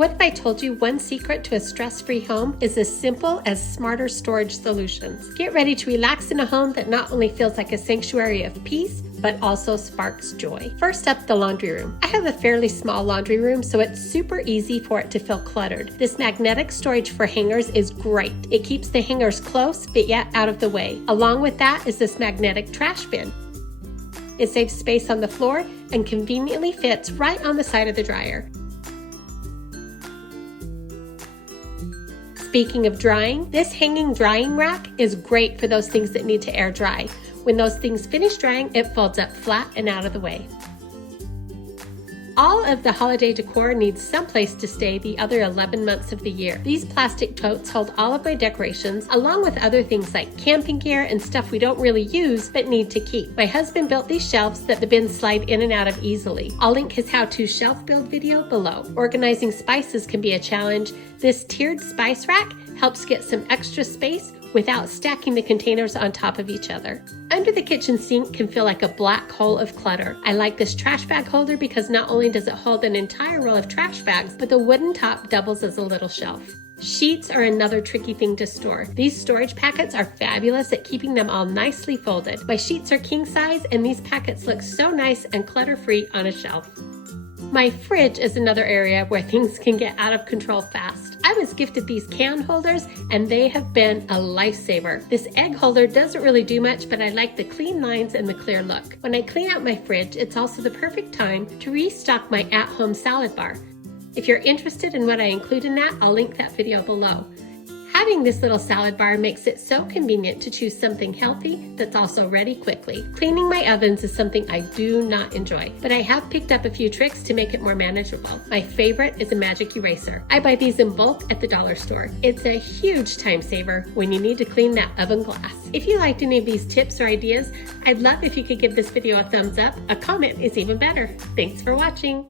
What if I told you one secret to a stress-free home is as simple as smarter storage solutions? Get ready to relax in a home that not only feels like a sanctuary of peace, but also sparks joy. First up, the laundry room. I have a fairly small laundry room, so it's super easy for it to feel cluttered. This magnetic storage for hangers is great. It keeps the hangers close, but yet out of the way. Along with that is this magnetic trash bin. It saves space on the floor and conveniently fits right on the side of the dryer. Speaking of drying, this hanging drying rack is great for those things that need to air dry. When those things finish drying, it folds up flat and out of the way. All of the holiday decor needs someplace to stay the other 11 months of the year. These plastic totes hold all of my decorations, along with other things like camping gear and stuff we don't really use but need to keep. My husband built these shelves that the bins slide in and out of easily. I'll link his how-to shelf build video below. Organizing spices can be a challenge. This tiered spice rack helps get some extra space without stacking the containers on top of each other. Under the kitchen sink can feel like a black hole of clutter. I like this trash bag holder because not only does it hold an entire row of trash bags, but the wooden top doubles as a little shelf. Sheets are another tricky thing to store. These storage packets are fabulous at keeping them all nicely folded. My sheets are king size and these packets look so nice and clutter-free on a shelf. My fridge is another area where things can get out of control fast. I was gifted these can holders and they have been a lifesaver. This egg holder doesn't really do much, but I like the clean lines and the clear look. When I clean out my fridge, it's also the perfect time to restock my at-home salad bar. If you're interested in what I include in that, I'll link that video below. Having this little salad bar makes it so convenient to choose something healthy that's also ready quickly. Cleaning my ovens is something I do not enjoy, but I have picked up a few tricks to make it more manageable. My favorite is a magic eraser. I buy these in bulk at the dollar store. It's a huge time saver when you need to clean that oven glass. If you liked any of these tips or ideas, I'd love if you could give this video a thumbs up. A comment is even better. Thanks for watching.